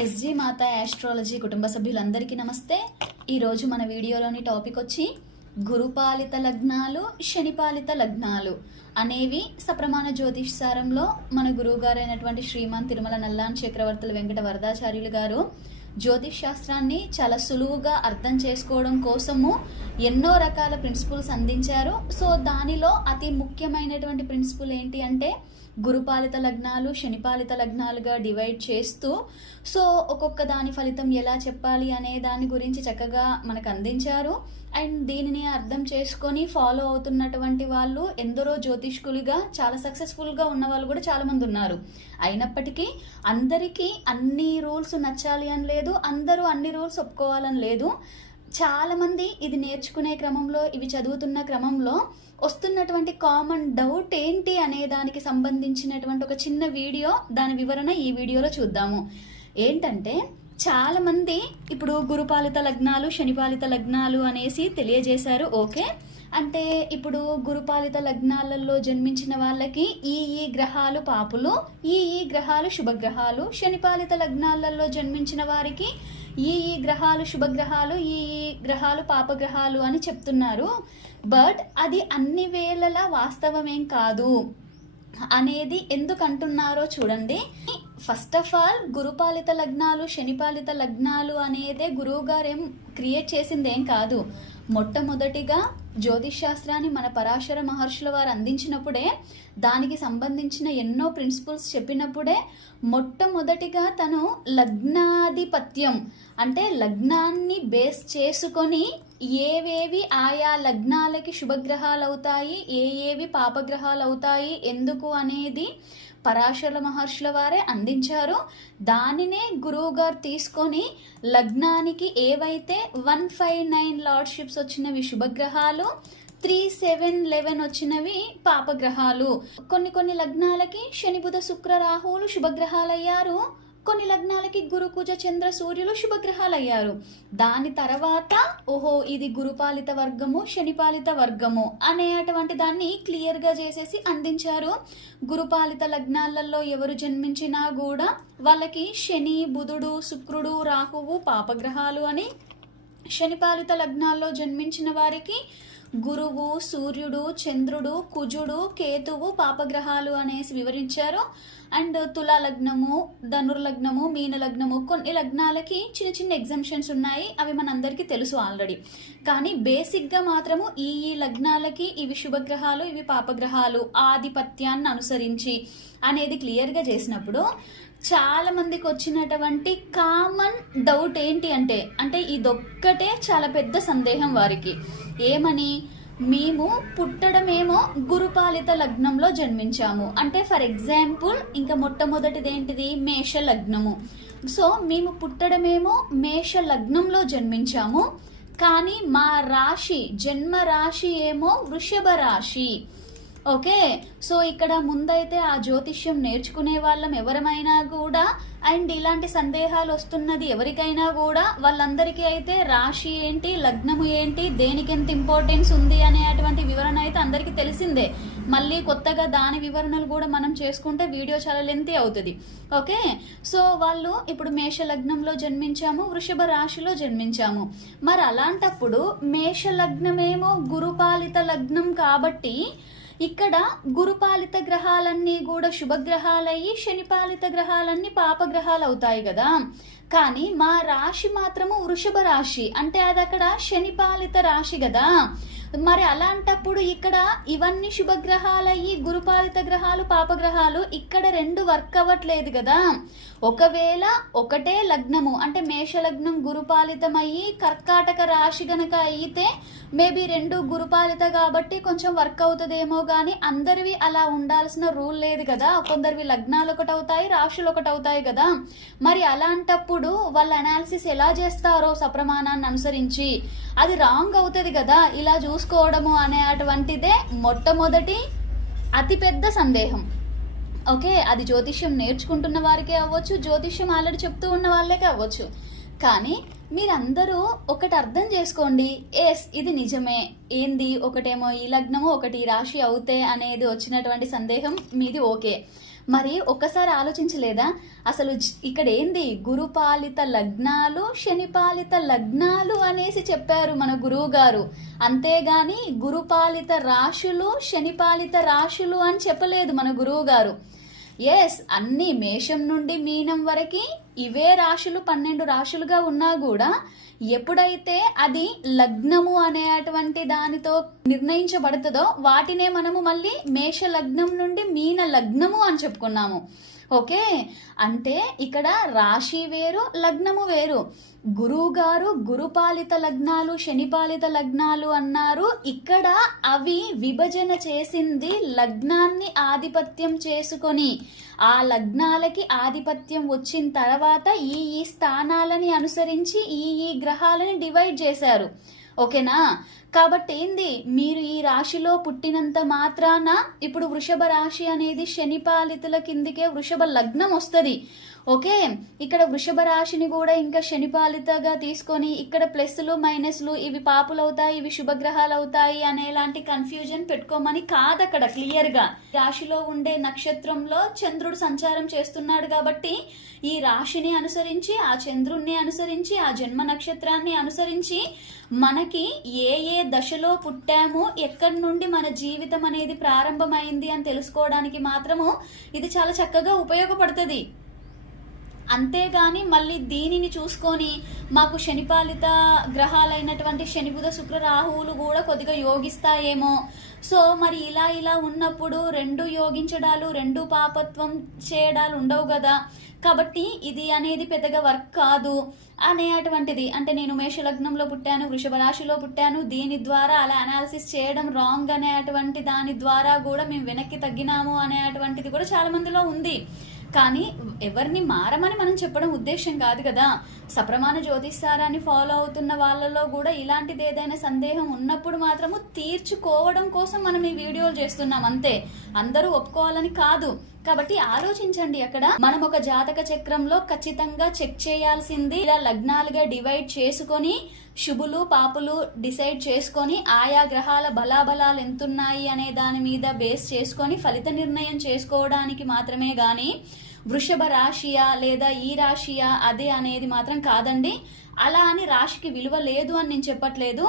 SG మాత astrology కుటుంబ సభ్యులందరికీ నమస్తే. ఈరోజు మన వీడియోలోని టాపిక్ వచ్చి గురుపాలిత లగ్నాలు, శనిపాలిత లగ్నాలు అనేవి సప్రమాణ జ్యోతిష్సారంలో మన గురువు గారు అయినటువంటి శ్రీమాన్ తిరుమల నల్లాన్ చక్రవర్తుల వెంకట వరదాచార్యులు గారు జ్యోతిష్ శాస్త్రాన్ని చాలా సులువుగా అర్థం చేసుకోవడం కోసము ఎన్నో రకాల ప్రిన్సిపల్స్ అందించారు. సో దానిలో అతి ముఖ్యమైనటువంటి ప్రిన్సిపల్ ఏంటి అంటే గురుపాలిత లగ్నాలు, శనిపాలిత లగ్నాలుగా డివైడ్ చేస్తూ సో ఒక్కొక్క దాని ఫలితం ఎలా చెప్పాలి అనే దాని గురించి చక్కగా మనకు అందించారు. అండ్ దీనిని అర్థం చేసుకొని ఫాలో అవుతున్నటువంటి వాళ్ళు ఎందరో జ్యోతిష్కులుగా చాలా సక్సెస్ఫుల్గా ఉన్న వాళ్ళు కూడా చాలా మంది ఉన్నారు. అయినప్పటికీ అందరికీ అన్ని రూల్స్ నచ్చాలి అని లేదు, అందరూ అన్ని రూల్స్ ఒప్పుకోవాలని లేదు. చాలామంది ఇది నేర్చుకునే క్రమంలో, ఇవి చదువుతున్న క్రమంలో వస్తున్నటువంటి కామన్ డౌట్ ఏంటి అనే దానికి సంబంధించినటువంటి ఒక చిన్న వీడియో, దాని వివరణ ఈ వీడియోలో చూద్దాము. ఏంటంటే చాలామంది ఇప్పుడు గురుపాలిత లగ్నాలు, శనిపాలిత లగ్నాలు అనేసి తెలియజేశారు. ఓకే, అంటే ఇప్పుడు గురుపాలిత లగ్నాలలో జన్మించిన వాళ్ళకి ఈ గ్రహాలు పాపులు, ఈ గ్రహాలు శుభగ్రహాలు, శనిపాలిత లగ్నాలలో జన్మించిన వారికి ఈ గ్రహాలు శుభగ్రహాలు, ఈ గ్రహాలు పాపగ్రహాలు అని చెప్తున్నారు. బట్ అది అన్ని వేళలా వాస్తవమేం కాదు అనేది ఎందుకు అంటున్నారో చూడండి. ఫస్ట్ ఆఫ్ ఆల్ గురుపాలిత లగ్నాలు, శనిపాలిత లగ్నాలు అనేదే గురువు గారు ఏం క్రియేట్ చేసింది ఏం కాదు. మొట్టమొదటిగా జ్యోతిష్ శాస్త్రాన్ని మన పరాశర మహర్షుల వారు అందించినప్పుడే, దానికి సంబంధించిన ఎన్నో ప్రిన్సిపల్స్ చెప్పినప్పుడే మొట్టమొదటిగా తను లగ్నాధిపత్యం అంటే లగ్నాన్ని బేస్ చేసుకొని ఏవేవి ఆయా లగ్నాలకి శుభగ్రహాలు అవుతాయి, ఏవి పాపగ్రహాలు అవుతాయి, ఎందుకు అనేది పరాశర మహర్షుల వారే అందించారు. దానినే గురువు గారు తీసుకొని లగ్నానికి ఏవైతే 159 లార్డ్షిప్స్ వచ్చినవి శుభగ్రహాలు, 3, 7, 11 వచ్చినవి పాపగ్రహాలు. కొన్ని లగ్నాలకి శని బుధ శుక్ర రాహువులు శుభగ్రహాలు అయ్యారు, కొన్ని లగ్నాలకి గురు కుజ చంద్ర సూర్యులు శుభగ్రహాలు అయ్యారు. దాని తర్వాత ఓహో ఇది గురుపాలిత వర్గము, శనిపాలిత వర్గము అనేటువంటి దాన్ని క్లియర్గా చేసేసి అందించారు. గురుపాలిత లగ్నాలలో ఎవరు జన్మించినా కూడా వాళ్ళకి శని, బుధుడు, శుక్రుడు, రాహువు పాపగ్రహాలు అని, శనిపాలిత లగ్నాల్లో జన్మించిన వారికి గురువు, సూర్యుడు, చంద్రుడు, కుజుడు, కేతువు పాపగ్రహాలు అనేసి వివరించారు. అండ్ తులా లగ్నము, ధనుర్లగ్నము, మీన లగ్నము, కొన్ని లగ్నాలకి చిన్న చిన్న ఎగ్జంప్షన్స్ ఉన్నాయి, అవి మనందరికీ తెలుసు ఆల్రెడీ. కానీ బేసిక్గా మాత్రము ఈ లగ్నాలకి ఇవి శుభగ్రహాలు, ఇవి పాపగ్రహాలు ఆధిపత్యాన్ని అనుసరించి అనేది క్లియర్గా చేసినప్పుడు చాలా మందికి వచ్చినటువంటి కామన్ డౌట్ ఏంటి అంటే ఇదొక్కటే చాలా పెద్ద సందేహం వారికి. ఏమని? మేము పుట్టడమేమో గురుపాలిత లగ్నంలో జన్మించాము అంటే ఫర్ ఎగ్జాంపుల్ ఇంకా మొట్టమొదటిది ఏంటిది మేష లగ్నము. సో మేము పుట్టడమేమో మేష లగ్నంలో జన్మించాము, కానీ మా రాశి, జన్మ రాశి ఏమో వృషభ రాశి. ఓకే, సో ఇక్కడ ముందైతే ఆ జ్యోతిష్యం నేర్చుకునే వాళ్ళం ఎవరమైనా కూడా అండ్ ఇలాంటి సందేహాలు వస్తున్నది ఎవరికైనా కూడా వాళ్ళందరికీ అయితే రాశి ఏంటి, లగ్నము ఏంటి, దేనికి ఎంత ఇంపార్టెన్స్ ఉంది అనేటువంటి వివరణ అయితే అందరికీ తెలిసిందే. మళ్ళీ కొత్తగా దాని వివరణలు కూడా మనం చేసుకుంటే వీడియో చాలా లెంతీ అవుతుంది. ఓకే, సో వాళ్ళు ఇప్పుడు మేష లగ్నంలో జన్మించాము, వృషభ రాశిలో జన్మించాము. మరి అలాంటప్పుడు మేష లగ్నమేమో గురుపాలిత లగ్నం కాబట్టి ఇక్కడ గురుపాలిత గ్రహాలన్నీ కూడా శుభగ్రహాలయ్యి శనిపాలిత గ్రహాలన్నీ పాపగ్రహాలు అవుతాయి కదా. కానీ మా రాశి మాత్రము వృషభ రాశి అంటే అది అక్కడ శనిపాలిత రాశి కదా. మరి అలాంటప్పుడు ఇక్కడ ఇవన్నీ శుభగ్రహాలయ్యి గురుపాలిత గ్రహాలు పాపగ్రహాలు ఇక్కడ రెండు వర్క్ అవ్వట్లేదు కదా. ఒకవేళ ఒకటే లగ్నము అంటే మేష లగ్నం గురుపాలితం అయ్యి కర్కాటక రాశి గనక అయితే మేబీ రెండు గురుపాలిత కాబట్టి కొంచెం వర్క్ అవుతుందేమో, కానీ అందరివి అలా ఉండాల్సిన రూల్ లేదు కదా. కొందరివి లగ్నాలు ఒకటి అవుతాయి, రాశులు ఒకటి అవుతాయి కదా. మరి అలాంటప్పుడు వాళ్ళ అనాలిసిస్ ఎలా చేస్తారో సప్రమాణాన్ని అనుసరించి అది రాంగ్ అవుతుంది కదా. ఇలా చూసుకోవడము అనేటువంటిదే మొట్టమొదటి అతిపెద్ద సందేహం. ఓకే, అది జ్యోతిష్యం నేర్చుకుంటున్న వారికే అవ్వచ్చు, జ్యోతిష్యం ఆల్రెడీ చెప్తూ ఉన్న వాళ్ళకే అవ్వచ్చు. కానీ మీరందరూ ఒకటి అర్థం చేసుకోండి, ఎస్ ఇది నిజమే, ఏంది ఒకటేమో ఈ లగ్నము ఒకటి రాశి అవుతే అనేది వచ్చినటువంటి సందేహం మీది. ఓకే, మరి ఒక్కసారి ఆలోచించలేదా? అసలు ఇక్కడ ఏంది, గురుపాలిత లగ్నాలు శనిపాలిత లగ్నాలు అనేసి చెప్పారు మన గురువు గారు. అంతేగాని గురుపాలిత రాశులు శనిపాలిత రాశులు అని చెప్పలేదు మన గురువు గారు. ఎస్, అన్ని మేషం నుండి మీనం వరకు ఇవే రాశులు 12 రాశులుగా ఉన్నా కూడా ఎప్పుడైతే అది లగ్నము అనేటువంటి దానితో నిర్ణయించబడుతుందో వాటినే మనము మళ్ళీ మేష లగ్నం నుండి మీన లగ్నము అని చెప్పుకున్నాము. ఓకే, అంటే ఇక్కడ రాశి వేరు లగ్నము వేరు. గురువు గారు గురుపాలిత లగ్నాలు శనిపాలిత లగ్నాలు అన్నారు. ఇక్కడ అవి విభజన చేసింది లగ్నాన్ని ఆధిపత్యం చేసుకొని, ఆ లగ్నాలకి ఆధిపత్యం వచ్చిన తర్వాత ఈ స్థానాలని అనుసరించి ఈ గ్రహాలని డివైడ్ చేశారు. ఓకేనా? కాబట్టి ఏంది, మీరు ఈ రాశిలో పుట్టినంత మాత్రాన ఇప్పుడు వృషభ రాశి అనేది శనిపాలితుల కిందికే వృషభ లగ్నం వస్తుంది. ఓకే, ఇక్కడ వృషభ రాశిని కూడా ఇంకా శనిపాలితగా తీసుకొని ఇక్కడ ప్లస్లు మైనస్లు, ఇవి పాపులు అవుతాయి ఇవి శుభగ్రహాలు అవుతాయి అనేలాంటి కన్ఫ్యూజన్ పెట్టుకోమని కాదు. అక్కడ క్లియర్ గా రాశిలో ఉండే నక్షత్రంలో చంద్రుడు సంచారం చేస్తున్నాడు కాబట్టి ఈ రాశిని అనుసరించి, ఆ చంద్రుణ్ణి అనుసరించి, ఆ జన్మ నక్షత్రాన్ని అనుసరించి మనకి ఏ దశలో పుట్టాము, ఎక్కడి నుండి మన జీవితం అనేది ప్రారంభమైంది అని తెలుసుకోవడానికి మాత్రము ఇది చాలా చక్కగా ఉపయోగపడుతుంది. అంతేగాని మళ్ళీ దీనిని చూసుకొని మాకు శనిపాలిత గ్రహాలైనటువంటి శని బుధ శుక్ర రాహువులు కూడా కొద్దిగా యోగిస్తాయేమో, సో మరి ఇలా ఉన్నప్పుడు 2 యోగించడాలు 2 పాపత్వం చేయడాలు ఉండవు కదా, కాబట్టి ఇది అనేది పెద్దగా వర్క్ కాదు అనేటువంటిది. అంటే నేను మేషలగ్నంలో పుట్టాను, వృషభ రాశిలో పుట్టాను, దీని ద్వారా అలా అనాలిసిస్ చేయడం రాంగ్ అనేటువంటి దాని ద్వారా కూడా మేము వెనక్కి తగ్గినాము అనేటువంటిది కూడా చాలా మందిలో ఉంది. కానీ ఎవరిని మారమని మనం చెప్పడం ఉద్దేశం కాదు కదా. సప్రమాణ జ్యోతిష్సారాన్ని ఫాలో అవుతున్న వాళ్ళలో కూడా ఇలాంటిది ఏదైనా సందేహం ఉన్నప్పుడు మాత్రము తీర్చుకోవడం కోసం మనం ఈ వీడియోలు చేస్తున్నాం అంతే, అందరూ ఒప్పుకోవాలని కాదు. కాబట్టి ఆలోచించండి, అక్కడ మనం ఒక జాతక చక్రంలో ఖచ్చితంగా చెక్ చేయాల్సింది ఇలా లగ్నాలుగా డివైడ్ చేసుకొని శుభులు పాపులు డిసైడ్ చేసుకొని ఆయా గ్రహాల బలాబలాలు ఎంతున్నాయి అనే దాని మీద బేస్ చేసుకొని ఫలిత నిర్ణయం చేసుకోవడానికి మాత్రమే గాని వృషభ రాశియా లేదా ఈ రాశియా అదే అనేది మాత్రం కాదండి. అలా అని రాశికి విలువ లేదు అని నేను చెప్పట్లేదు.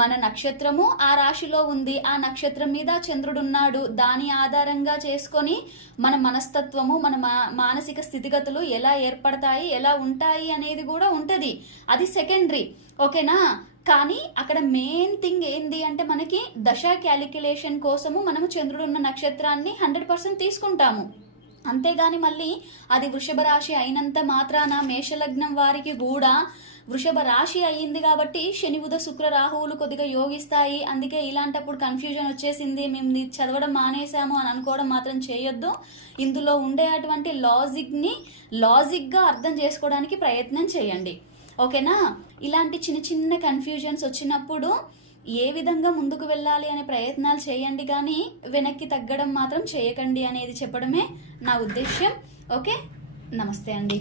మన నక్షత్రము ఆ రాశిలో ఉంది, ఆ నక్షత్రం మీద చంద్రుడున్నాడు, దాని ఆధారంగా చేసుకొని మన మనస్తత్వము మన మానసిక స్థితిగతులు ఎలా ఏర్పడతాయి ఎలా ఉంటాయి అనేది కూడా ఉంటది. అది సెకండరీ. ఓకేనా? కానీ అక్కడ మెయిన్ థింగ్ ఏంది అంటే మనకి దశ క్యాలిక్యులేషన్ కోసము మనము చంద్రుడున్న నక్షత్రాన్ని 100% తీసుకుంటాము. అంతేగాని మళ్ళీ అది వృషభ రాశి అయినంత మాత్రాన మేషలగ్నం వారికి కూడా వృషభ రాశి అయ్యింది కాబట్టి శని బుధ శుక్ర రాహువులు కొద్దిగా యోగిస్తాయి, అందుకే ఇలాంటప్పుడు కన్ఫ్యూజన్ వచ్చేసింది మేము చదవడం మానేసాము అని అనుకోవడం మాత్రం చేయొద్దు. ఇందులో ఉండే అటువంటి లాజిక్గా అర్థం చేసుకోవడానికి ప్రయత్నం చేయండి. ఓకేనా? ఇలాంటి చిన్న కన్ఫ్యూజన్స్ వచ్చినప్పుడు ఏ విధంగా ముందుకు వెళ్ళాలి అనే ప్రయత్నాలు చేయండి, కానీ వెనక్కి తగ్గడం మాత్రం చేయకండి అనేది చెప్పడమే నా ఉద్దేశ్యం. ఓకే, నమస్తే అండి.